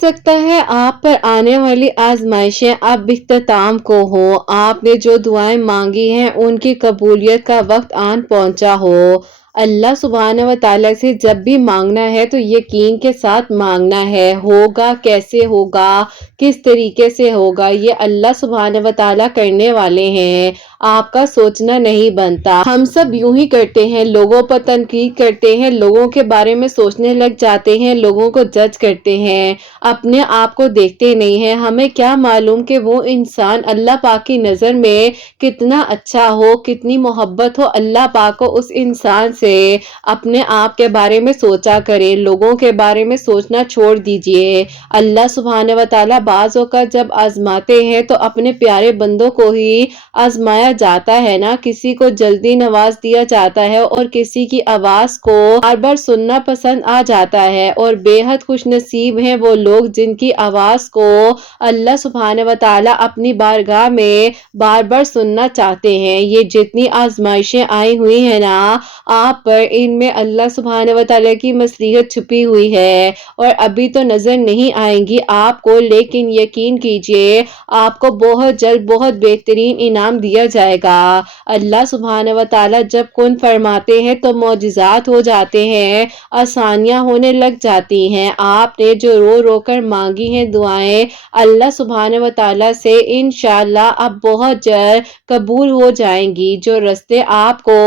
सकता है आप पर आने वाली आजमाइशें अब इख्तिताम को हो, आपने जो दुआएं मांगी हैं उनकी कबूलियत का वक्त आन पहुंचा हो। अल्लाह सुब्हान व तआला से जब भी मांगना है तो यकीन के साथ मांगना है। होगा कैसे होगा, किस तरीके से होगा, ये अल्लाह सुब्हान व तआला करने वाले हैं, आपका सोचना नहीं बनता। हम सब यूं ही करते हैं, लोगों पर तनकीद करते हैं, लोगों के बारे में सोचने लग जाते हैं, लोगों को जज करते हैं, अपने आप को देखते नहीं हैं। हमें क्या मालूम कि वो इंसान अल्लाह पाक की नज़र में कितना अच्छा हो, कितनी मोहब्बत हो अल्लाह पाक को उस इंसान से। अपने आप के बारे में सोचा करें, लोगों के बारे में सोचना छोड़ दीजिए। अल्लाह सुब्हान व तआला बाज़ औक़ात जब आजमाते हैं तो अपने प्यारे बंदों को ही आजमाया जाता है ना। किसी को जल्दी नवाज दिया जाता है और किसी की आवाज़ को बार बार सुनना पसंद आ जाता है, और बेहद खुश नसीब हैं वो लोग जिनकी आवाज़ को अल्लाह सुब्हान व तआला अपनी बारगाह में बार बार सुनना चाहते हैं। ये जितनी आजमाइशें आई हुई हैं ना आप पर, इनमें अल्लाह सुब्हान व तआला की मसलिहत छुपी हुई है और अभी तो नजर नहीं आएंगी आपको, लेकिन यकीन कीजिए आपको बहुत जल्द बहुत बेहतरीन इनाम दिया जाएगा। अल्लाह सुब्हान व तआला जब कुन फरमाते हैं तो मौजिज़ात हो जाते हैं, आसानियां होने लग जाती हैं। आपने जो रो रो कर मांगी हैं दुआएं अल्लाह सुब्हान व तआला से इंशाअल्लाह अब बहुत जल्द कबूल हो जाएंगी। जो रास्ते आपको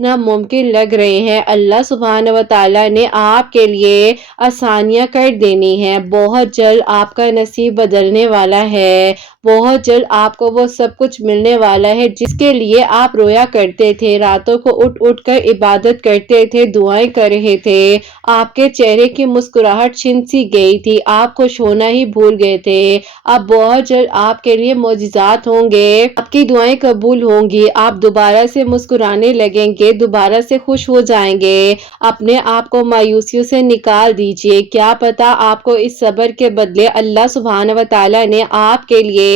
नामुमकिन लग रहे हैं अल्लाह सुब्हान व तआला ने आपके लिए आसानियां कर देनी है। बहुत जल्द आपका नसीब बदलने वाला है, बहुत जल्द आपको वो सब कुछ मिलने वाला है जिसके लिए आप रोया करते थे, रातों को उठ उठ कर इबादत करते थे, दुआएं कर रहे थे। आपके चेहरे की मुस्कुराहट छिन सी गई थी, आप खुश होना ही भूल गए थे। अब बहुत जल्द आपके लिए मौजिज़ात होंगे, आपकी दुआएं कबूल होंगी, आप दोबारा से मुस्कुराने लगेंगे, दोबारा से खुश हो जाएंगे। अपने आप को मायूसियों से निकाल दीजिए, क्या पता आपको इस सब्र के बदले अल्लाह सुब्हान व तआला ने आपके लिए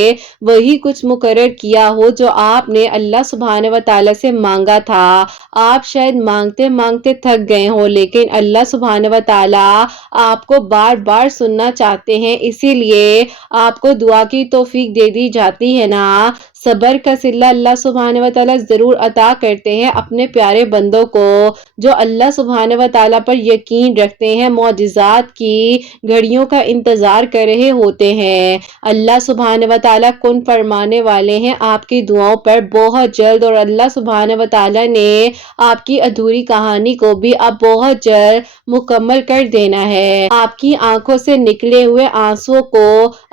वही कुछ मुकर्रर किया हो जो आपने अल्लाह सुब्हान व तआला से मांगा था। आप शायद मांगते मांगते थक गए हो, लेकिन अल्लाह सुब्हान व तआला आपको बार बार सुनना चाहते हैं, इसीलिए आपको दुआ की तौफीक दे दी जाती है ना। सब्र का सिला अल्लाह सुब्हान व तआला जरूर अता करते हैं अपने प्यारे बंदों को जो अल्लाह सुब्हान व तआला पर यकीन रखते हैं, मौजिज़ात की घड़ियों का इंतजार कर रहे होते हैं। अल्लाह सुब्हान व तआला कुन फरमाने वाले हैं आपकी दुआओं पर बहुत जल्द, और अल्लाह सुब्हान व तआला ने आपकी अधूरी कहानी को भी अब बहुत जल्द मुकम्मल कर देना है। आपकी आंखों से निकले हुए आंसुओं को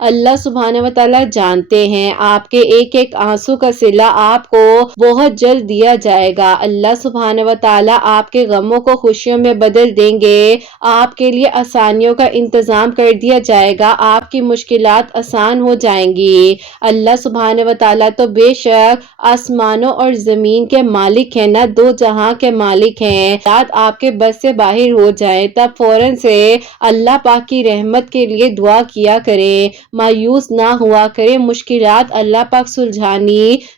अल्लाह सुब्हान व तआला जानते हैं, आपके एक एक आंसू का सिला आपको बहुत जल्द दिया जाएगा। अल्लाह सुब्हान व तआला आपके गमों को खुशियों में बदल देंगे, आपके लिए आसानियों का इंतजाम कर दिया जाएगा, आपकी मुश्किलात आसान हो जाएंगी। अल्लाह सुब्हान व तआला तो बेशक आसमानों और जमीन के मालिक हैं ना, दो जहां के मालिक हैं। बात आपके बस से बाहर हो जाए तब फौरन से अल्लाह पाक की रहमत के लिए दुआ किया करें, मायूस ना हुआ करें। मुश्किलात अल्लाह पाक सुलझानी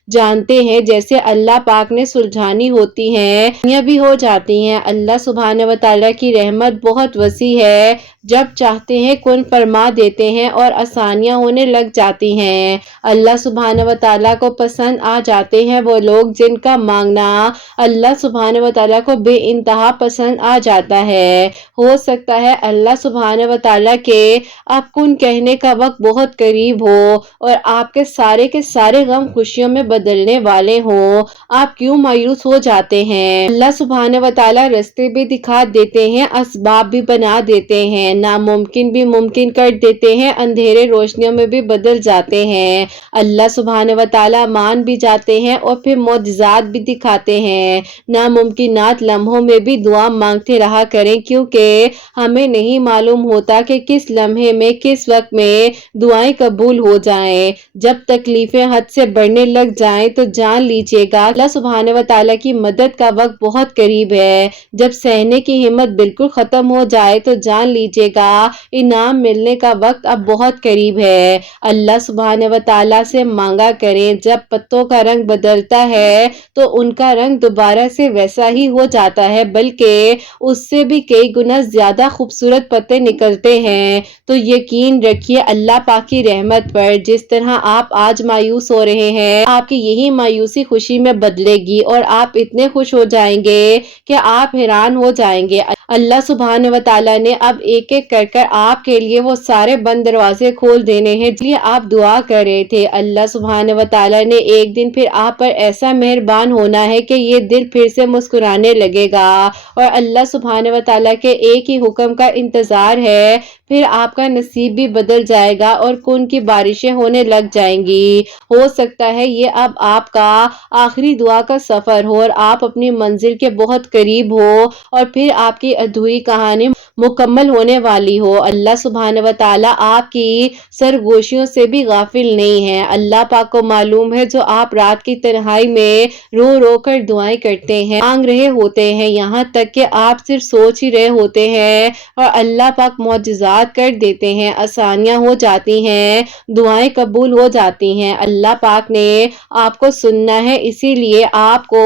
जानते हैं, जैसे अल्लाह पाक ने सुलझानी होती हैं ये भी हो जाती हैं। अल्लाह सुब्हान व तआला की रहमत बहुत वसी है, जब चाहते हैं कुन फरमा देते हैं और आसानियां होने लग जाती हैं। अल्लाह सुब्हान व तआला को पसंद आ जाते हैं वो लोग जिनका मांगना अल्लाह सुब्हान व तआला को बेइंतहा पसंद आ जाता है। हो सकता है अल्लाह सुब्हान व तआला के अब कुन कहने का वक्त बहुत करीब हो और आपके सारे गम खुशियों में बदलने वाले हों। आप क्यों मायूस हो जाते हैं? अल्लाह सुब्हान व तआला रास्ते भी दिखा देते हैं, असबाब भी बना देते हैं, नामुमकिन भी मुमकिन कर देते हैं, अंधेरे रोशनियों में भी बदल जाते हैं। अल्लाह सुब्हान व तआला मान भी जाते हैं और फिर मौजिज़ात भी दिखाते हैं। नामुमकिनात लम्हों में भी दुआ मांगते रहा करें, क्योंकि हमें नहीं मालूम होता कि किस लम्हे में किस वक्त में दुआएं कबूल हो जाएं। जब तकलीफें हद से बढ़ने लग जाएं तो जान लीजिएगा अल्लाह सुब्हान व तआला की मदद का वक्त बहुत करीब है। जब सहने की हिम्मत बिल्कुल खत्म हो जाए तो जान लीजिए کیجیے گا، انعام ملنے کا وقت اب بہت قریب ہے۔ اللہ سبحانہ و تعالیٰ سے مانگا کریں، جب پتوں کا رنگ بدلتا ہے تو ان کا رنگ دوبارہ سے ویسا ہی ہو جاتا ہے، بلکہ اس سے بھی کئی گنا زیادہ خوبصورت پتے نکلتے ہیں۔ تو یقین رکھیے اللہ پاک کی رحمت پر، جس طرح آپ آج مایوس ہو رہے ہیں، آپ کی یہی مایوسی خوشی میں بدلے گی اور آپ اتنے خوش ہو جائیں گے کہ آپ حیران ہو جائیں گے۔ اللہ سبحانہ و تعالیٰ نے اب ایک ایک کر کر آپ کے لیے وہ سارے بند دروازے کھول دینے ہیں جس لیے آپ دعا کر رہے تھے۔ اللہ سبحانہ و تعالیٰ نے ایک دن پھر آپ پر ایسا مہربان ہونا ہے کہ یہ دل پھر سے مسکرانے لگے گا، اور اللہ سبحانہ و تعالیٰ کے ایک ہی حکم کا انتظار ہے، پھر آپ کا نصیب بھی بدل جائے گا اور خون کی بارشیں ہونے لگ جائیں گی۔ ہو سکتا ہے یہ اب آپ کا آخری دعا کا سفر ہو اور آپ اپنی منزل کے بہت قریب ہو، اور پھر آپ کی ادھوری کہانی مکمل ہونے والی ہو۔ اللہ سبحانہ و تعالیٰ آپ کی سرگوشیوں سے بھی غافل نہیں ہے۔ اللہ پاک کو معلوم ہے جو آپ رات کی تنہائی میں رو رو کر دعائیں کرتے ہیں، مانگ رہے ہوتے ہیں، یہاں تک کہ آپ صرف سوچ ہی رہے ہوتے ہیں اور اللہ پاک معجزات کر دیتے ہیں، آسانیاں ہو جاتی ہیں، دعائیں قبول ہو جاتی ہیں۔ اللہ پاک نے آپ کو سننا ہے، اسی لیے آپ کو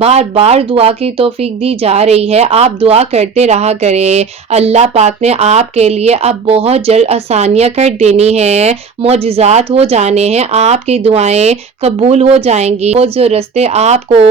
بار بار دعا کی توفیق دی جا رہی ہے۔ آپ دعا کرتے رہا کریں، اللہ پاک نے آپ کے لیے اب بہت جلد آسانیاں کر دینی ہیں، معجزات ہو جانے ہیں، آپ کی دعائیں قبول ہو جائیں گی۔ وہ جو رستے آپ کو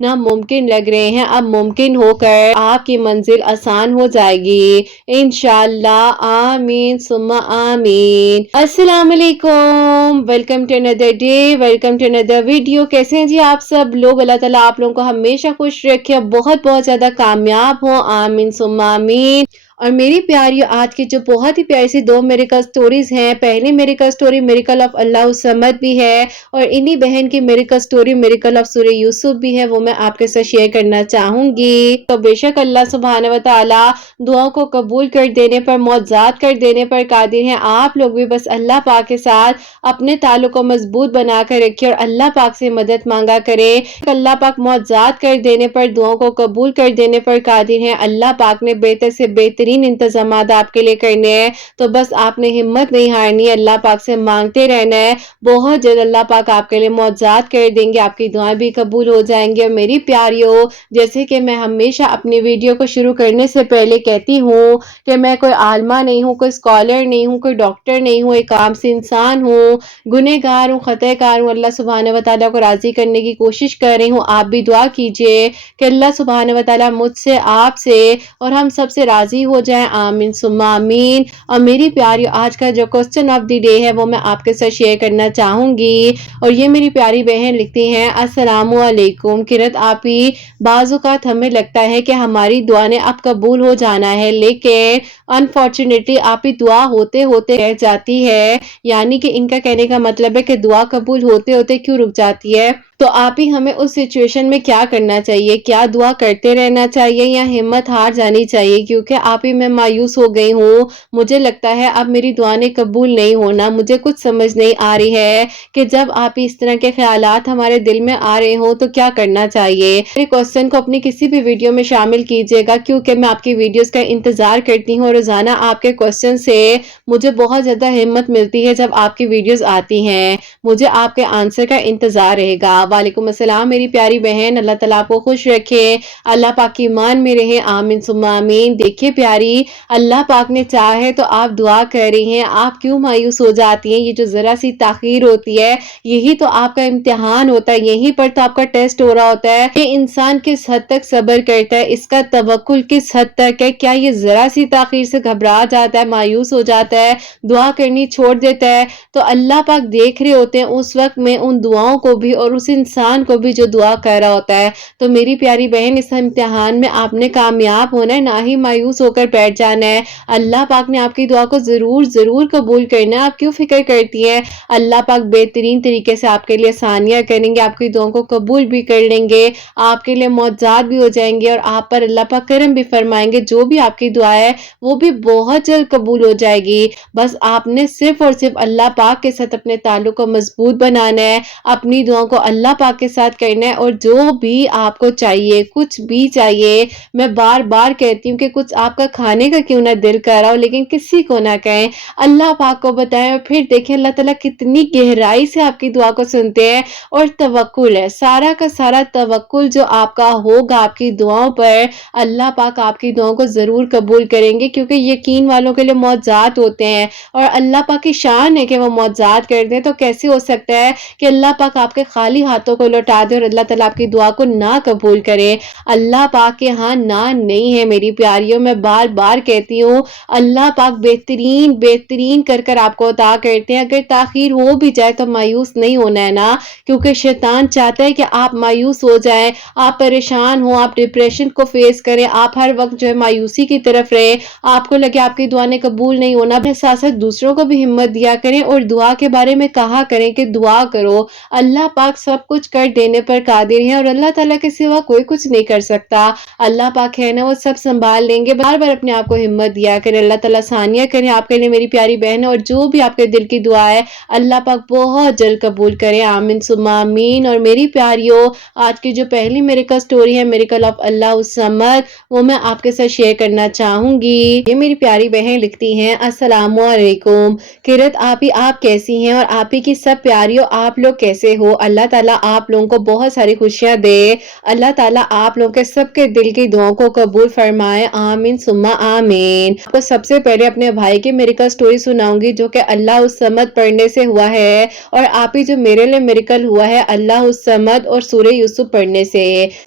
ناممکن لگ رہے ہیں اب ممکن ہو کر آپ کی منزل آسان ہو جائے گی انشاءاللہ۔ آمین ثم آمین۔ السلام علیکم، welcome to another day, welcome to another video. کیسے ہیں جی آپ سب لوگ؟ اللہ تعالیٰ آپ لوگوں کو ہمیشہ خوش رکھے، بہت بہت زیادہ کامیاب ہوں، آمین ثم آمین۔ اور میری پیاریوں، آج کی جو بہت ہی پیاری سی دو میریکل سٹوریز ہیں، پہلی میریکل سٹوری میریکل آف اللہ الصمد بھی ہے، اور انہی بہن کی میریکل سٹوری میریکل آف سورہ یوسف بھی ہے، وہ میں آپ کے ساتھ شیئر کرنا چاہوں گی۔ تو بے شک اللہ سبحانہ و تعالیٰ دعاؤں کو قبول کر دینے پر، معجزات کر دینے پر قادر ہیں۔ آپ لوگ بھی بس اللہ پاک کے ساتھ اپنے تعلق کو مضبوط بنا کر رکھیں اور اللہ پاک سے مدد مانگا کریں۔ اللہ پاک معجزات کر دینے پر، دعاؤں کو قبول کر دینے پر قادر ہیں۔ اللہ پاک نے بہتر سے بہترین انتظامات آپ کے لیے کرنے ہیں، تو بس آپ نے ہمت نہیں ہارنی ہے، اللہ پاک سے مانگتے رہنا ہے۔ بہت جلد اللہ پاک آپ کے لیے معجزات کر دیں گے، آپ کی دعائیں بھی قبول ہو جائیں گے۔ اور میری پیاریوں، جیسے کہ میں ہمیشہ اپنی ویڈیو کو شروع کرنے سے پہلے کہتی ہوں کہ میں کوئی عالمہ نہیں ہوں، کوئی اسکالر نہیں ہوں، کوئی ڈاکٹر نہیں ہوں، ایک عام سی انسان ہوں، گنہگار ہوں، خطا کار ہوں، اللہ سبحانہ و تعالیٰ کو راضی کرنے کی کوشش کر رہی ہوں۔ آپ بھی دعا کیجئے کہ اللہ سبحانہ و تعالیٰ مجھ سے، آپ سے اور ہم سب سے راضی ہو جائیں، آمین ثم آمین۔ اور میری پیاری، آج کا جو کوسچن آف دی ڈے ہے وہ میں آپ کے ساتھ شیئر کرنا چاہوں گی، اور یہ میری پیاری بہن لکھتی ہیں، السلام علیکم قرت آپی، بعض اوقات ہمیں لگتا ہے کہ ہماری دعا نے اب قبول ہو جانا ہے، لیکن انفارچونیٹلی آپی دعا ہوتے ہوتے رہ جاتی ہے، یعنی کہ ان کا کہنے کا مطلب ہے کہ دعا قبول ہوتے ہوتے کیوں رک جاتی ہے؟ تو آپ ہی ہمیں اس سچویشن میں کیا کرنا چاہیے؟ کیا دعا کرتے رہنا چاہیے یا ہمت ہار جانی چاہیے؟ کیونکہ آپ ہی میں مایوس ہو گئی ہوں، مجھے لگتا ہے اب میری دعا نے قبول نہیں ہونا، مجھے کچھ سمجھ نہیں آ رہی ہے کہ جب آپ اس طرح کے خیالات ہمارے دل میں آ رہے ہوں تو کیا کرنا چاہیے۔ میرے کوسچن کو اپنی کسی بھی ویڈیو میں شامل کیجیے گا، کیونکہ میں آپ کی ویڈیوز کا انتظار کرتی ہوں، اور روزانہ آپ کے کوسچن سے مجھے بہت زیادہ ہمت ملتی ہے۔ جب آپ کی ویڈیوز آتی ہیں مجھے آپ کے آنسر کا انتظار رہے گا۔ وعلیکم السلام میری پیاری بہن، اللہ تعالیٰ آپ کو خوش رکھے، اللہ پاک کی ایمان میں رہے، آمین ثم آمین۔ دیکھیے پیاری، اللہ پاک نے چاہے تو آپ دعا کر رہی ہیں، آپ کیوں مایوس ہو جاتی ہیں؟ یہ جو ذرا سی تاخیر ہوتی ہے، یہی تو آپ کا امتحان ہوتا ہے، یہیں پر تو آپ کا ٹیسٹ ہو رہا ہوتا ہے کہ انسان کس حد تک صبر کرتا ہے، اس کا توکل کس حد تک ہے۔ کیا یہ ذرا سی تاخیر سے گھبرا جاتا ہے، مایوس ہو جاتا ہے، دعا کرنی چھوڑ دیتا ہے؟ تو اللہ پاک دیکھ رہے ہوتے ہیں اس وقت میں ان دعاؤں کو بھی اور اس انسان کو بھی جو دعا کر رہا ہوتا ہے۔ تو میری پیاری بہن، اس امتحان میں آپ نے کامیاب ہونا ہے، نہ ہی مایوس ہو کر بیٹھ جانا ہے۔ اللہ پاک نے آپ کی دعا کو ضرور ضرور قبول کرنا ہے، آپ کیوں فکر کرتی ہیں؟ اللہ پاک بہترین طریقے سے آپ کے لیے آسانیاں کریں گے، آپ کی دعاؤں کو قبول بھی کر لیں گے، آپ کے لیے معجزات بھی ہو جائیں گے، اور آپ پر اللہ پاک کرم بھی فرمائیں گے۔ جو بھی آپ کی دعا ہے وہ بھی بہت جلد قبول ہو جائے گی۔ بس آپ نے صرف اور صرف اللہ پاک کے ساتھ اپنے تعلق کو مضبوط بنانا ہے، اپنی دعاؤں کو اللہ अल्लाह पाक के साथ करना है। और जो भी आपको चाहिए, कुछ भी चाहिए, मैं बार बार कहती हूँ कि कुछ आपका खाने का क्यों ना दिल कर रहा हो, लेकिन किसी को ना कहें, अल्लाह पाक को बताएं। और फिर देखें अल्लाह ताला कितनी गहराई से आपकी दुआ को सुनते हैं। और तवक्कुल है, सारा का सारा तवक्कुल जो आपका होगा आपकी दुआओं पर, अल्लाह पाक आपकी दुआओं को जरूर कबूल करेंगे, क्योंकि यकीन वालों के लिए मौजज़ात होते हैं और अल्लाह पाक की शान है कि वो मौजज़ात कर दें। तो कैसे हो सकता है कि अल्लाह पाक आपके खाली हाथों को लौटा दे और अल्लाह ताला आपकी दुआ को ना कबूल करे। अल्लाह पाक के यहाँ ना नहीं है मेरी प्यारियों। मैं बार बार कहती हूँ, अल्लाह पाक बेहतरीन बेहतरीन कर कर आपको अता करते हैं। अगर ताखीर हो भी जाए तो मायूस नहीं होना है ना, क्योंकि शैतान चाहता है कि आप मायूस हो जाएं, आप परेशान हो, आप डिप्रेशन को फेस करें, आप हर वक्त जो है मायूसी की तरफ रहे, आपको लगे आपकी दुआ ने कबूल नहीं होना। अपने साथ साथ दूसरों को भी हिम्मत दिया करें और दुआ के बारे में कहा करें कि दुआ करो, अल्लाह पाक सब कुछ कर देने पर कादिर है और अल्लाह ताला के सिवा कोई कुछ नहीं कर सकता। अल्लाह पाक है ना, वो सब संभाल लेंगे। बार बार अपने आप को हिम्मत दिया करें, अल्लाह ताला आसानियां करें आपके लिए मेरी प्यारी बहन। और जो भी आपके दिल की दुआ है अल्लाह पाक बहुत जल्द कबूल करे, आमीन सुम्मा आमीन। और मेरी प्यारियों, आज की जो पहली मेरिकल स्टोरी है, मेरिकल ऑफ अल्लाह उस समद, वो मैं आपके साथ शेयर करना चाहूंगी। ये मेरी प्यारी बहन लिखती हैं, अस्सलामु अलैकुम किरत आपी, आप कैसी हैं और आपी की सब प्यारियों आप लोग कैसे हो। अल्लाह ताला आप लोगों को बहुत सारी खुशियां दे, अल्लाह ताला आप लोगों के सबके दिल की दुआओं को कबूल फरमाए, आमीन सुम्मा आमीन। आपको सबसे पहले अपने भाई की मेरिकल स्टोरी सुनाऊंगी जो कि अल्लाह उस समद पढ़ने से हुआ है, और आप ही जो मेरे लिए मेरिकल हुआ है अल्लाह उस समद और सूरह यूसुफ पढ़ने से।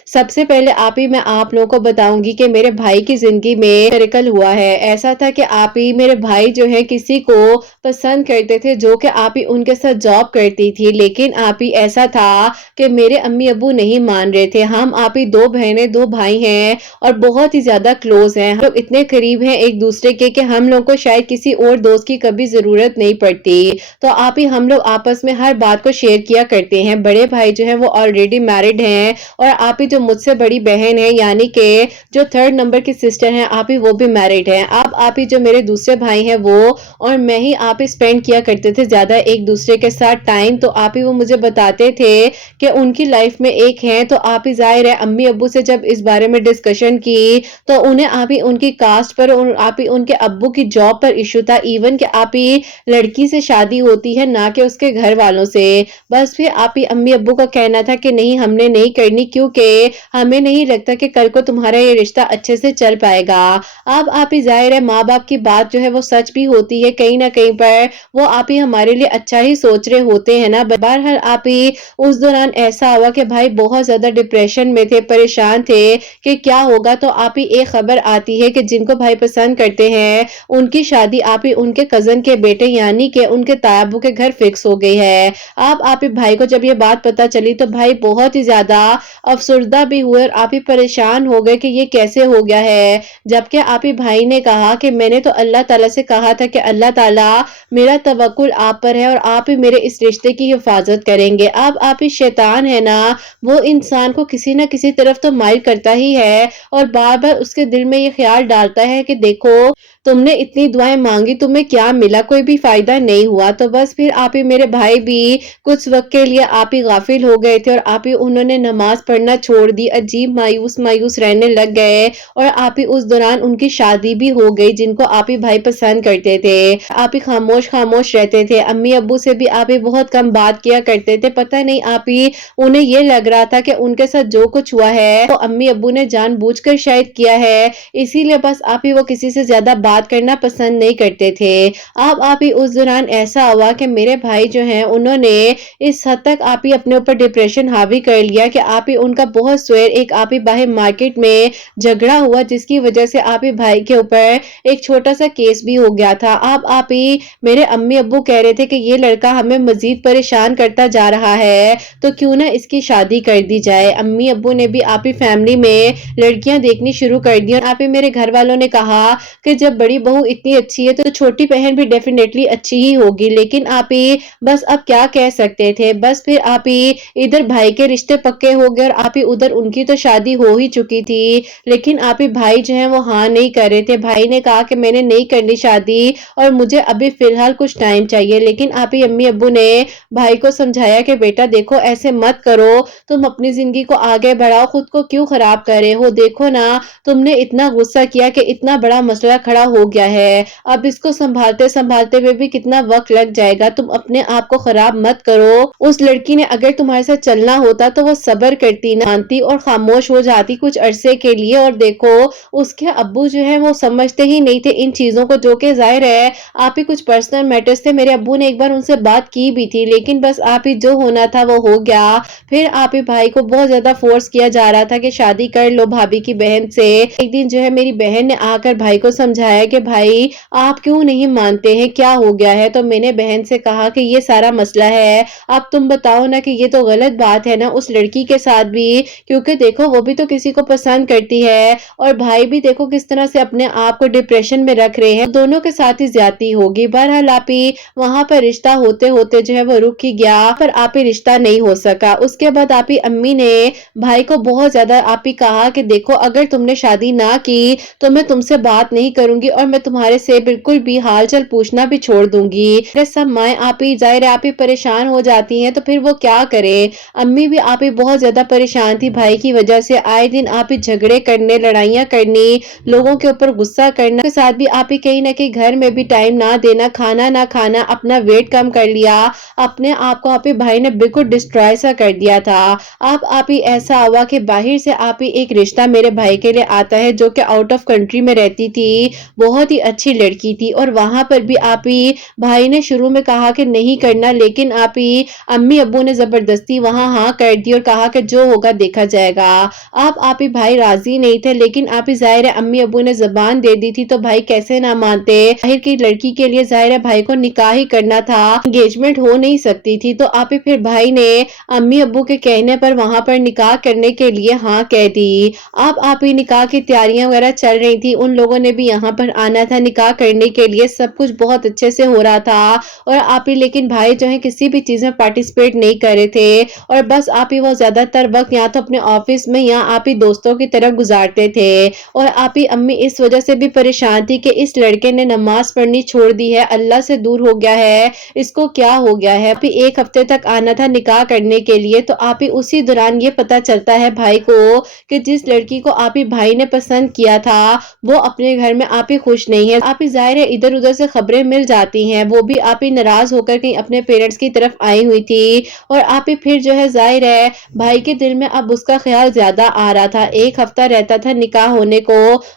सबसे पहले आप ही मैं आप लोगों को बताऊंगी कि मेरे भाई की जिंदगी में मेरिकल हुआ है। ऐसा था कि आप ही मेरे भाई जो है किसी को पसंद करते थे जो कि आप ही उनके साथ जॉब करती थी, लेकिन आप ही ऐसा था कि मेरे अम्मी अबू नहीं मान रहे थे। हम आप ही दो बहनें दो भाई हैं और बहुत ही ज्यादा क्लोज हैं, हम लोग इतने करीब हैं एक दूसरे के कि हम लोग को शायद किसी और दोस्त की कभी जरूरत नहीं पड़ती। तो आप ही हम लोग आपस में हर बात को शेयर किया करते हैं। बड़े भाई जो है वो ऑलरेडी मैरिड हैं और आप ही जो मुझसे बड़ी बहन है यानी कि जो थर्ड नंबर की सिस्टर हैं आप ही वो भी मैरिड हैं। अब आप ही जो मेरे दूसरे भाई हैं वो और मैं ही आप ही स्पेंड किया करते थे ज्यादा एक दूसरे के साथ टाइम। तो आप ही वो मुझे बताते थे कि उनकी लाइफ में एक है, तो आप ही जाहिर है अम्मी अब्बू से जब इस बारे में डिस्कशन की तो उन्हें आप ही उनकी कास्ट पर और आप ही उनके अब्बू की जॉब पर इशू था। इवन कि आप ही लड़की से शादी होती है ना कि उसके घर वालों से। बस फिर आप ही अम्मी अब्बू का कहना था कि नहीं हमने नहीं करनी, क्योंकि हमें नहीं लगता कि कल को तुम्हारा ये रिश्ता अच्छे से चल पाएगा। अब आप ही जाहिर है माँ बाप की बात जो है वो सच भी होती है, कहीं ना कहीं पर वो आप ही हमारे लिए अच्छा ही सोच रहे होते हैं ना। बहरहाल आप ही उस दौरान ऐसा हुआ कि भाई बहुत ज्यादा डिप्रेशन में थे, परेशान थे कि क्या होगा। तो आप ही एक खबर आती है कि जिनको भाई पसंद करते हैं उनकी शादी आप ही उनके कजन के बेटे यानी कि उनके तायाबू के घर फिक्स हो गई है। अब आप ही भाई को जब ये बात पता चली तो भाई बहुत ही ज्यादा अफसरदा भी हुए और आप ही परेशान हो गए कि ये कैसे हो गया है। जबकि आप ही भाई ने कहा कि मैंने तो अल्लाह ताला से कहा था कि अल्लाह ताला मेरा तवक्कुल आप पर है और आप ही मेरे इस रिश्ते की हिफाजत करेंगे। अब आप ही शैतान है ना, वो इंसान को किसी ना किसी तरफ तो माइल करता ही है और बार बार उसके दिल में ये ख्याल डालता है कि देखो तुमने इतनी दुआएं मांगी, तुम्हें क्या मिला, कोई भी फायदा नहीं हुआ। तो बस फिर आप ही मेरे भाई भी कुछ वक्त के लिए आप ही गाफिल हो गए थे और आप ही उन्होंने नमाज पढ़ना छोड़ दी, अजीब मायूस मायूस रहने लग गए। और आप ही उस दौरान उनकी शादी भी हो गई जिनको आप ही भाई पसंद करते थे। आप ही खामोश खामोश रहते थे, अम्मी अब्बू से भी आप ही बहुत कम बात किया करते थे। पता नहीं आप ही उन्हें ये लग रहा था कि उनके साथ जो कुछ हुआ है तो अम्मी अब्बू ने जानबूझकर शायद किया है, इसीलिए बस आप ही वो किसी से ज्यादा बात करना पसंद नहीं करते थे। अब आप ही उस दौरान ऐसा हुआ कि मेरे भाई जो हैं उन्होंने इस हद तक आप ही अपने ऊपर डिप्रेशन हावी कर लिया कि आप ही उनका बहुत स्वेर एक आप ही बाहर मार्केट में झगड़ा हुआ जिसकी वजह से आप ही भाई के ऊपर एक छोटा सा केस भी हो गया था। अब आप ही मेरे अम्मी अब्बू कह रहे थे कि ये लड़का हमें मजीद परेशान करता जा रहा है तो क्यों ना इसकी शादी कर दी जाए। अम्मी अब्बू ने भी आप ही फैमिली में लड़कियां देखनी शुरू कर दी और आप ही मेरे घर वालों ने कहा कि जब बड़ी बहू इतनी अच्छी है तो छोटी बहन भी डेफिनेटली अच्छी ही होगी, लेकिन आप ही बस अब क्या कह सकते थे। बस फिर आप ही इधर भाई के रिश्ते पक्के हो गए और आप ही उधर उनकी तो शादी हो ही चुकी थी, लेकिन आप ही भाई जो है वो हाँ नहीं कर रहे थे। भाई ने कहा कि मैंने नहीं करनी शादी और मुझे अभी फिलहाल कुछ टाइम चाहिए, लेकिन आप ही अम्मी अब्बू ने भाई को समझाया कि बेटा देखो ऐसे मत करो, तुम अपनी जिंदगी को आगे बढ़ाओ, खुद को क्यों खराब कर रहे हो, देखो ना तुमने इतना गुस्सा किया कि इतना बड़ा मसला खड़ा हो गया है, अब इसको संभालते संभालते हुए भी कितना वक्त लग जाएगा, तुम अपने आप को खराब मत करो। उस लड़की ने अगर तुम्हारे साथ चलना होता तो वो सब्र करती, ना मानती और खामोश हो जाती कुछ अरसे के लिए। और देखो उसके अब्बू जो है वो समझते ही नहीं थे इन चीजों को, जो कि जाहिर है आप ही कुछ पर्सनल मैटर्स थे। मेरे अब्बू ने एक बार उनसे बात की भी थी, लेकिन बस आप ही जो होना था वो हो गया। फिर आप ही भाई को बहुत ज्यादा फोर्स किया जा रहा था कि शादी कर लो भाभी की बहन से। एक दिन जो है मेरी बहन ने आकर भाई को समझाया कि भाई आप क्यों नहीं मानते हैं, क्या हो गया है। तो मैंने बहन से कहा कि ये सारा मसला है, अब तुम बताओ ना कि ये तो गलत बात है ना उस लड़की के साथ भी, क्योंकि देखो वो भी तो किसी को पसंद करती है और भाई भी देखो किस तरह से अपने आप को डिप्रेशन में रख रहे हैं, दोनों के साथ ही ज्यादती होगी। बहरहाल आप ही वहां पर रिश्ता होते होते जो है वो रुक ही गया, पर आप ही रिश्ता नहीं हो सका। उसके बाद आप ही अम्मी ने भाई को बहुत ज्यादा आप ही कहा कि देखो अगर तुमने शादी ना की तो मैं तुमसे बात नहीं करूंगी और मैं तुम्हारे से बिल्कुल भी हाल चाल पूछना भी छोड़ दूंगी। सब माए आप ही जाहिर है आप ही परेशान हो जाती हैं, तो फिर वो क्या करे। अम्मी भी आप ही बहुत ज्यादा परेशान थी भाई की वजह से, आए दिन आप ही झगड़े करने, लड़ाइयां करनी, लोगों के ऊपर गुस्सा करना, के साथ भी आप ही कहीं ना कहीं घर में भी टाइम ना देना, खाना ना खाना, अपना वेट कम कर लिया, अपने आप को आप ही भाई ने बिल्कुल डिस्ट्रॉय सा कर दिया था। अब आप ही ऐसा हुआ कि बाहर से आप ही एक रिश्ता मेरे भाई के लिए आता है जो कि आउट ऑफ कंट्री में रहती थी, बहुत ही अच्छी लड़की थी, और वहां पर भी आप ही भाई ने शुरू में कहा कि नहीं करना, लेकिन आप ही अम्मी अब्बू ने जबरदस्ती वहां हाँ कर दी और कहा कि जो होगा देखा जाएगा। अब आप ही भाई राजी नहीं थे, लेकिन आप ही जाहिर है अम्मी अब्बू ने जबान दे दी थी तो भाई कैसे ना मानते। जाहिर की लड़की के लिए जाहिर है भाई को निकाह ही करना था, एंगेजमेंट हो नहीं सकती थी, तो आप ही फिर भाई ने अम्मी अब्बू के कहने पर वहां पर निकाह करने के लिए हाँ कह दी। अब आप ही निकाह की तैयारियां वगैरह चल रही थी, उन लोगों ने भी यहाँ पर आना था निकाह करने के लिए, सब कुछ बहुत अच्छे से हो रहा था। और आप ही लेकिन भाई जो है किसी भी चीज में पार्टिसिपेट नहीं कर रहे थे, और बस आप ही वो ज्यादातर वक्त या तो अपने ऑफिस में या आप ही दोस्तों की तरफ गुजारते थे। और आप ही अम्मी इस वजह से भी परेशान थी कि इस लड़के ने नमाज पढ़नी छोड़ दी है, अल्लाह से दूर हो गया है, इसको क्या हो गया है। आप ही एक हफ्ते तक आना था निकाह करने के लिए, तो आप ही उसी दौरान ये पता चलता है भाई को कि जिस लड़की को आप ही भाई ने पसंद किया था वो अपने घर में आप ही खुश नहीं है। आप ही जाहिर है इधर उधर से खबरें मिल जाती हैं, वो भी आप ही नाराज होकर कहीं अपने पेरेंट्स की तरफ आई हुई थी, और आप ही फिर जो है जाहिर है भाई के दिल में अब उसका ख्याल ज्यादा आ रहा था। एक हफ्ता रहता था निकाह होने को,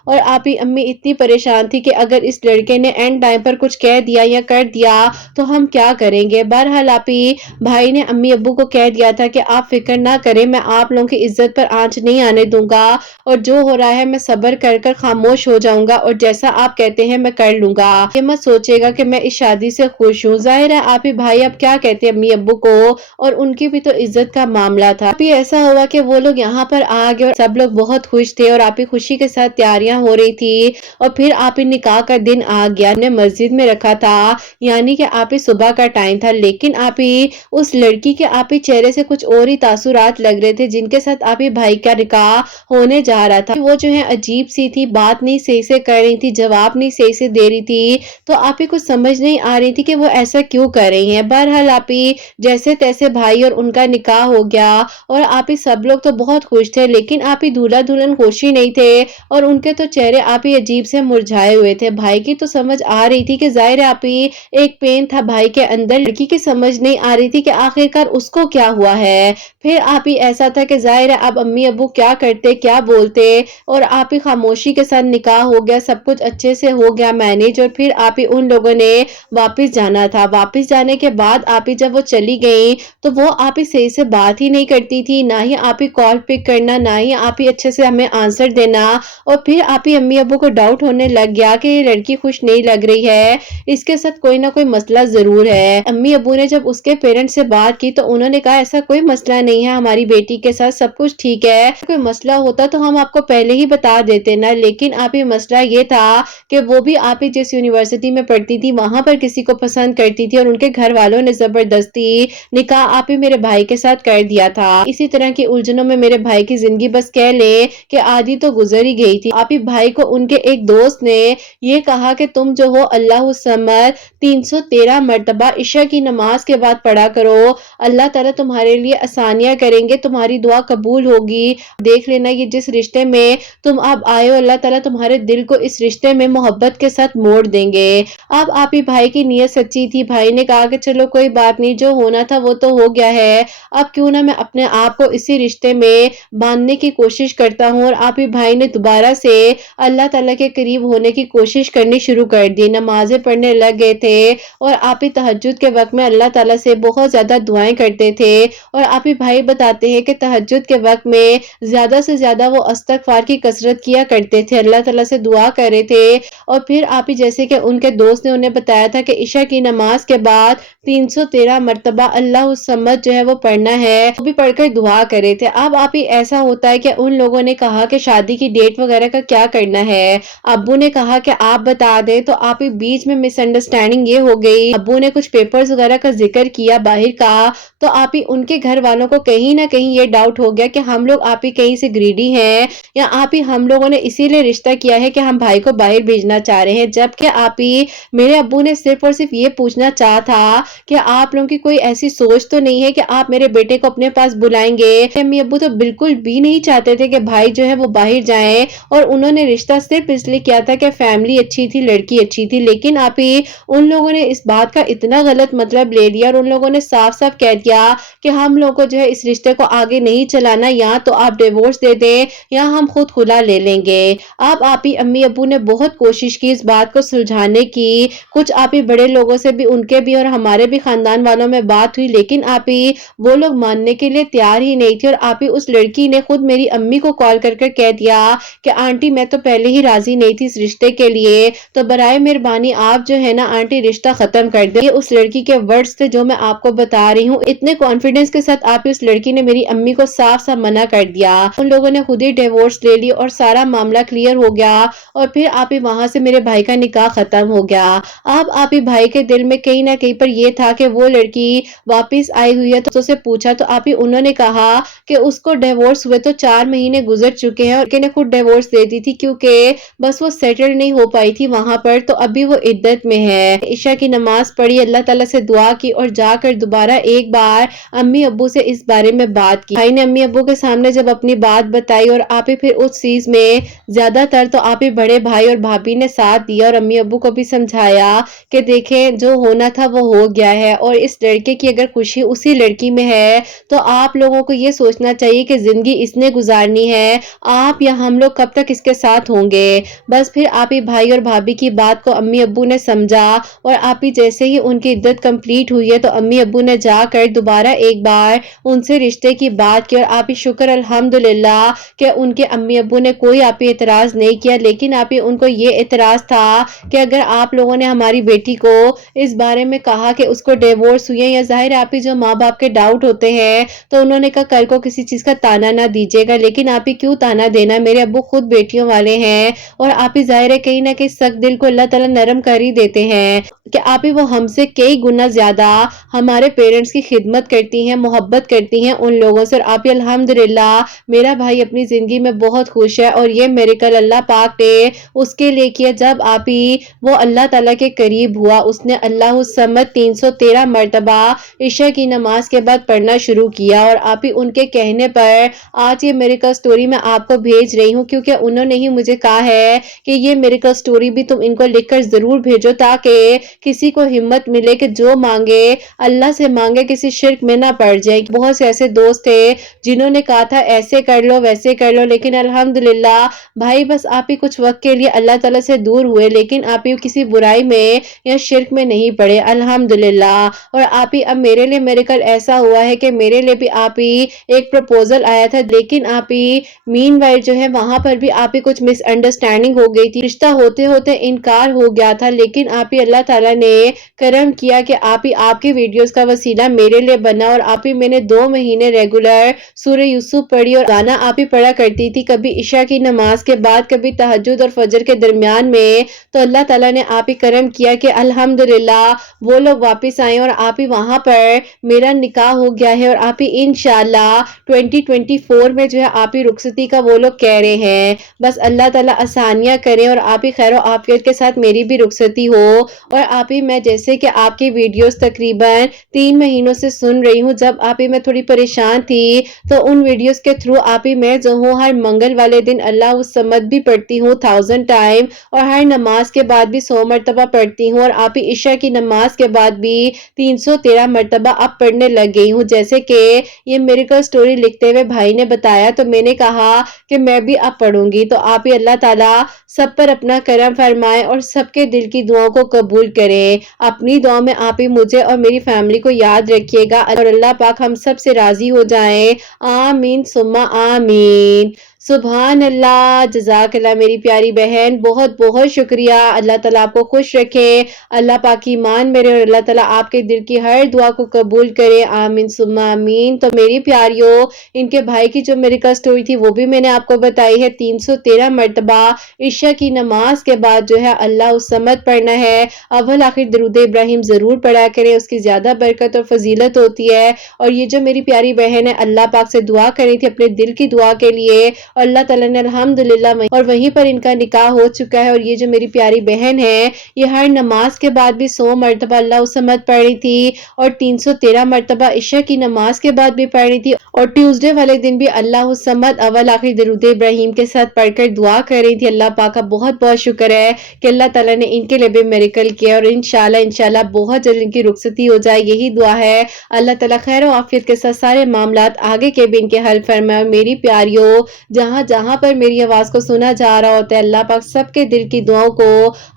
और आप ही अम्मी इतनी परेशान थी कि अगर इस लड़के ने एंड टाइम पर कुछ कह दिया या कर दिया तो हम क्या करेंगे। बहरहाल आप ही भाई ने अम्मी अब्बू को कह दिया था कि आप फिक्र ना करें, मैं आप लोगों की इज्जत पर आंच नहीं आने दूंगा, और जो हो रहा है मैं सब्र कर कर खामोश हो जाऊंगा, और जैसा आप कहते हैं मैं कर लूंगा, ये मत सोचेगा कि मैं इस शादी से खुश हूँ। जाहिर है आप ही भाई अब क्या कहते हैं अम्मी अब्बू को, और उनकी भी तो इज्जत का मामला था। अभी ऐसा हुआ कि वो लोग यहाँ पर आ गए और सब लोग बहुत खुश थे, और आप ही खुशी के साथ तैयारियां हो रही थी, और फिर आप ही निकाह का दिन आ गया। ने मस्जिद में रखा था, यानी कि आप ही सुबह का टाइम था, लेकिन आप ही उस लड़की के आप ही चेहरे से कुछ और ही तासुरात लग रहे थे जिनके साथ आप ही भाई का निकाह होने जा रहा था। वो जो है अजीब सी थी, बात नहीं सही से कर रही थी, जवाब नहीं सही से दे रही थी, तो आप ही कुछ समझ नहीं आ रही थी कि वो ऐसा क्यों कर रही हैं। बहरहाल आप ही जैसे तैसे भाई और उनका निकाह हो गया, और आप ही सब लोग तो बहुत खुश थे, लेकिन आप ही दूल्हा दुल्हन खुश ही नहीं थे, और उनके तो चेहरे आप ही अजीब से मुरझाए हुए थे। भाई की तो समझ आ रही थी कि जाहिर है आप ही एक पेन था भाई के अंदर, लड़की की समझ नहीं आ रही थी कि आखिरकार उसको क्या हुआ है। फिर आप ही ऐसा था कि जाहिर है अब अम्मी अब्बू क्या करते क्या बोलते, और आप ही खामोशी के साथ निकाह हो गया, सब कुछ अच्छे से हो गया मैनेज। और फिर आप ही उन लोगों ने वापस जाना था। वापस जाने के बाद आप ही जब वो चली गई तो वो आप ही सही से बात ही नहीं करती थी, ना ही आप ही कॉल पिक करना, ना ही आप ही अच्छे से हमें आंसर देना। और फिर आप ही अम्मी अब्बू को डाउट होने लग गया कि ये लड़की खुश नहीं लग रही है, इसके साथ कोई ना कोई मसला जरूर है। अम्मी अब्बू ने जब उसके पेरेंट्स से बात की तो उन्होंने कहा ऐसा कोई मसला नहीं नहीं है हमारी बेटी के साथ, सब कुछ ठीक है। कोई मसला होता तो हम आपको पहले ही बता देते ना, लेकिन आप ही मसला ये था कि वो भी आप ही जिस यूनिवर्सिटी में पढ़ती थी वहां पर किसी को पसंद करती थी और उनके घर वालों ने जबरदस्ती निकाह आप ही मेरे भाई के साथ कर दिया था। इसी तरह की उलझनों में मेरे भाई की जिंदगी बस कह ले कि आधी तो गुजर ही गई थी। आप ही भाई को उनके एक दोस्त ने ये कहा कि तुम जो हो अल्लाह समद 313 मर्तबा इशा की नमाज के बाद पढ़ा करो, अल्लाह ताला तुम्हारे लिए आसानियां करेंगे, तुम्हारी दुआ कबूल होगी। देख लेना ये जिस रिश्ते में तुम अब आए हो अल्लाह ताला तुम्हारे दिल को इस रिश्ते में मोहब्बत के साथ मोड़ देंगे। अब आप ही भाई की नीयत सच्ची थी, भाई ने कहा कि चलो कोई बात नहीं, जो होना था वो तो हो गया है, अब क्यों ना मैं अपने आप को इसी रिश्ते में बांधने की कोशिश करता हूँ। और आप ही भाई ने दोबारा से अल्लाह ताला के करीब होने की कोशिश करनी शुरू कर दी, नमाजें पढ़ने लग गए थे और आप ही तहज्जुद के वक्त में अल्लाह ताला से बहुत ज्यादा दुआएं करते थे। और आप ही भाई बताते हैं कि तहज्जुद के वक्त में ज्यादा से ज्यादा वो इस्तगफार की कसरत किया करते थे, अल्लाह ताला से दुआ कर रहे थे। और फिर आप ही जैसे कि उनके दोस्त ने उन्हें बताया था कि इशा की नमाज के बाद 313 मर्तबा अल्लाह समद जो है वो पढ़ना है, वो भी पढ़कर दुआ करे थे। अब आप ही ऐसा होता है कि उन लोगों ने कहा कि शादी की डेट वगैरह का क्या करना है, अब्बू ने कहा कि आप बता दें, तो आप ही बीच में मिसअंडरस्टैंडिंग ये हो गई, अब्बू ने कुछ पेपर्स वगैरह का जिक्र किया बाहर का, तो आप ही उनके घर वालों को कहीं ना कहीं ये डाउट हो गया कि हम लोग आप ही कहीं से ग्रीडी हैं या आप ही हम लोगों ने इसीलिए रिश्ता किया है कि हम भाई को बाहर भेजना चाह रहे हैं। जबकि आप ही मेरे अब्बू ने सिर्फ और सिर्फ ये पूछना चाहा था कि आप लोगों की कोई ऐसी सोच तो नहीं है कि आप मेरे बेटे को अपने पास बुलाएंगे। अम्मी अब्बू तो बिल्कुल भी नहीं चाहते थे कि भाई जो है वो बाहर जाए, और उन्होंने रिश्ता सिर्फ इसलिए किया था कि फैमिली अच्छी थी, लड़की अच्छी थी। लेकिन आप ही उन लोगों ने इस बात का इतना गलत मतलब ले लिया और उन लोगों ने साफ साफ कह दिया कि हम लोगों को जो है इस रिश्ते को आगे नहीं चलाना, या तो आप डिवोर्स दे दें या हम खुद खुला ले लेंगे। अब आप ही अम्मी अब्बू ने बहुत कोशिश की इस बात को सुलझाने की, कुछ आप ही बड़े लोगों से भी, उनके भी और हमारे भी खानदान वालों में बात हुई, लेकिन आप ही वो लोग मानने के लिए तैयार ही नहीं थी। और आप ही उस लड़की ने खुद मेरी अम्मी को कॉल करके कह दिया कि आंटी मैं तो पहले ही राजी नहीं थी इस रिश्ते के लिए, तो बराए मेहरबानी आप जो है ना आंटी रिश्ता खत्म कर दे। ये उस लड़की के वर्ड्स थे जो मैं आपको बता रही हूँ। इतने कॉन्फिडेंस के साथ आप ही उस लड़की ने मेरी अम्मी को साफ साफ मना कर दिया। उन लोगों ने खुद ही डिवोर्स ले ली और सारा मामला क्लियर हो गया, और फिर आप ही वहां से मेरे भाई का निकाह खत्म हो गया। अब आप ही भाई के दिल में कहीं ना कहीं पर यह था कि वो लड़की वापस आई हुई है, तो उससे पूछा तो आप ही उन्होंने कहा कि उसको डिवोर्स हुए तो 4 महीने गुजर चुके हैं, और ने खुद डिवोर्स दे दी थी क्योंकि बस वो सेटल नहीं हो पाई थी वहां पर, तो अभी वो इद्दत में है। इशा की नमाज पढ़ी, अल्लाह ताला से दुआ की और जाकर दोबारा एक बार अम्मी अब्बू से इस बारे में बात की। भाई ने अम्मी अब्बू के सामने जब अपनी बात बताई, और आप ही फिर उस चीज में ज्यादातर तो आप ही बड़े भाई और भाभी ने साथ दिया और अम्मी अब्बू को भी समझाया कि देखें जो होना था वो हो गया है, और इस लड़के की अगर खुशी उसी लड़की में है तो आप लोगों को ये सोचना चाहिए कि जिंदगी इसने गुजारनी है, आप या हम लोग कब तक इसके साथ होंगे। बस फिर आप ही भाई और भाभी की बात को अम्मी अब्बू ने समझा, और आप ही जैसे ही उनकी इद्दत कंप्लीट हुई है तो अम्मी अब्बू ने जाकर दोबारा एक बार उनसे रिश्ते की बात की। और आप ही शुक्र अल्हम्दुलिल्लाह कि उनके अम्मी अब्बू ने कोई आप ही एतराज नहीं किया, लेकिन आप ही उनको ये एतराज था कि अगर आप लोगों ने हमारी बेटी को इस बारे में कहा कि उसको डिवोर्स हुई है, या जाहिर आप ही जो माँ बाप के डाउट होते हैं, तो उन्होंने कहा कल को किसी चीज का ताना ना दीजिएगा। लेकिन आप ही क्यों ताना देना, मेरे अब्बू खुद बेटियों वाले हैं, और आप ही जाहिर है कहीं ना कहीं सख्त दिल को अल्लाह ताला नरम कर ही देते हैं कि आप ही वो हमसे कई गुना ज्यादा हमारे पेरेंट्स की खिदमत करती हैं, मोहब्बत करती हैं उन लोगों से। और आप ही अल्हम्दुलिल्लाह मेरा भाई अपनी जिंदगी में बहुत खुश है, और ये मिरेकल अल्लाह पाक ने उसके लिए किया जब आप ही वो अल्लाह ताला के करीब हुआ, उसने अल्लाह समद 313 मर्तबा इशा की नमाज के बाद पढ़ना शुरू किया। और आप ही उनके कहने पर आज ये मिरेकल स्टोरी मैं आपको भेज रही हूँ, क्योंकि उन्होंने ही मुझे कहा है कि ये मिरेकल स्टोरी भी तुम इनको लिखकर जरूर भेजो, ताकि किसी को हिम्मत मिले कि जो मांगे अल्लाह से मांगे, किसी शिर्क में ना पड़ जाए। बहुत से ऐसे दोस्त थे जिन्होंने कहा था ऐसे कर लो वैसे कर लो, लेकिन अल्हम्दुलिल्लाह भाई बस आप ही कुछ वक्त के लिए अल्लाह ताला से दूर हुए, लेकिन आप ही किसी बुराई में या शिर्क में नहीं पड़े अल्हम्दुलिल्लाह। और आप ही अब मेरे लिए मिरेकल ऐसा हुआ है कि मेरे लिए भी आप ही एक प्रपोजल आया था, लेकिन आप ही मीनवाइल जो है वहां पर भी आप ही कुछ मिसअंडरस्टैंडिंग हो गई थी, रिश्ता होते होते इनकार हो गया था। लेकिन आप ही अल्लाह ताला ने करम किया कि आप ही आपकी वीडियोस का वसीला मेरे लिए बना, और आप ही मैंने 2 2 مہینے ریگولر سورہ یوسف پڑھی اور گانا آپ ہی پڑھا کرتی تھی، کبھی عشاء کی نماز کے بعد، کبھی تہجد اور فجر کے درمیان میں۔ تو اللہ تعالیٰ نے آپ ہی کرم کیا کہ الحمدللہ وہ لوگ واپس آئے اور آپ ہی وہاں پر میرا نکاح ہو گیا ہے، اور آپ ہی انشاءاللہ 2024 میں جو ہے آپ ہی رخصتی کا وہ لوگ کہہ رہے ہیں۔ بس اللہ تعالیٰ آسانیاں کریں اور آپ ہی خیر و عافیت کے ساتھ میری بھی رخصتی ہو، اور آپ ہی میں جیسے کہ آپ کی ویڈیوز تقریباً 3 مہینوں سے سن رہی ہوں، جب آپ ہی میں تھوڑی پریشان تھی تو ان ویڈیوز کے تھرو آپ ہی میں جو ہوں ہر منگل والے دن اللہ الصمد بھی پڑھتی ہوں 1000 ٹائم، اور ہر نماز کے بعد بھی 100 مرتبہ پڑھتی ہوں، اور آپ ہی عشاء کی نماز کے بعد بھی 313 مرتبہ اب پڑھنے لگ گئی ہوں، جیسے کہ یہ میریکل سٹوری لکھتے ہوئے بھائی نے بتایا تو میں نے کہا کہ میں بھی اب پڑھوں گی۔ تو آپ ہی اللہ تعالیٰ سب پر اپنا کرم فرمائے اور سب کے دل کی دعاؤں کو قبول کرے۔ اپنی دعا میں آپ ہی مجھے اور میری فیملی کو یاد رکھیے گا، اور اللہ پاک ہم سب سے راضی ہو جائیں، آمین ثم آمین۔ سبحان اللہ، جزاک اللہ میری پیاری بہن، بہت بہت شکریہ۔ اللہ تعالیٰ آپ کو خوش رکھے، اللہ پاک ایمان میرے، اور اللہ تعالیٰ آپ کے دل کی ہر دعا کو قبول کرے، آمین ثم آمین۔ تو میری پیاریوں، ان کے بھائی کی جو میریکل سٹوری تھی وہ بھی میں نے آپ کو بتائی ہے، 313 مرتبہ عشاء کی نماز کے بعد جو ہے اللہ الصمد پڑھنا ہے، اول آخر درود ابراہیم ضرور پڑھا کریں، اس کی زیادہ برکت اور فضیلت ہوتی ہے۔ اور یہ جو میری پیاری بہن ہے اللہ پاک سے دعا کری تھی اپنے دل کی دعا کے لیے، اور اللہ تعالیٰ نے الحمدللہ اور وہیں پر ان کا نکاح ہو چکا ہے۔ اور یہ جو میری پیاری بہن ہے یہ ہر نماز کے بعد بھی 100 مرتبہ اللہ الصمد پڑھ رہی تھی، اور 313 مرتبہ عشاء کی نماز کے بعد بھی پڑھ رہی تھی، اور ٹیوزڈے والے دن بھی اللہ الصمد اول آخر درود ابراہیم کے ساتھ پڑھ کر دعا کر رہی تھی۔ اللہ پاک کا بہت بہت شکر ہے کہ اللہ تعالیٰ نے ان کے لیے بھی میریکل کیا، اور انشاءاللہ بہت جلد ان کی رخصتی ہو جائے، یہی دعا ہے۔ اللہ تعالیٰ خیر و عافیت کے ساتھ سارے معاملات آگے کے بھی ان کے حل فرمائے۔ اور میری پیاریوں، جہاں جہاں پر میری آواز کو سنا جا رہا ہوتا ہے اللہ پاک سب کے دل کی دعاؤں کو،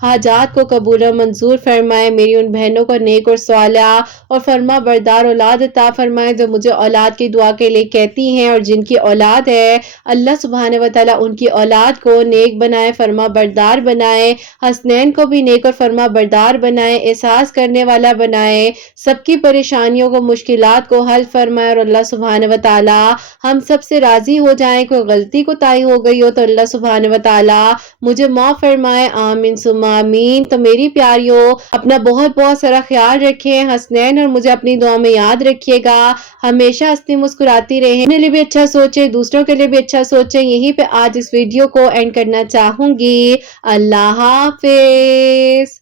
حاجات کو قبول و منظور فرمائے۔ میری ان بہنوں کو نیک اور صالحہ اور فرما بردار اولاد عطا فرمائے، جو مجھے اولاد کی دعا کے لیے کہتی ہیں، اور جن کی اولاد ہے اللہ سبحانہ و تعالیٰ ان کی اولاد کو نیک بنائے، فرما بردار بنائے، حسنین کو بھی نیک اور فرما بردار بنائے، احساس کرنے والا بنائے، سب کی پریشانیوں کو مشکلات کو حل فرمائے، اور اللہ سبحانہ و تعالیٰ ہم سب سے راضی ہو جائیں۔ کوئی غلطی کوتاہی ہو گئی ہو تو اللہ سبحانہ و تعالیٰ مجھے معاف فرمائے، آمین ثم آمین۔ تو میری پیاریوں، اپنا بہت بہت سارا خیال رکھیں، حسنین اور مجھے اپنی دعا میں یاد رکھیے گا، ہمیشہ ہنستی مسکراتی رہیں، اپنے لیے بھی اچھا سوچیں، دوسروں کے لیے بھی اچھا سوچیں۔ یہیں پہ آج اس ویڈیو کو اینڈ کرنا چاہوں گی۔ اللہ حافظ۔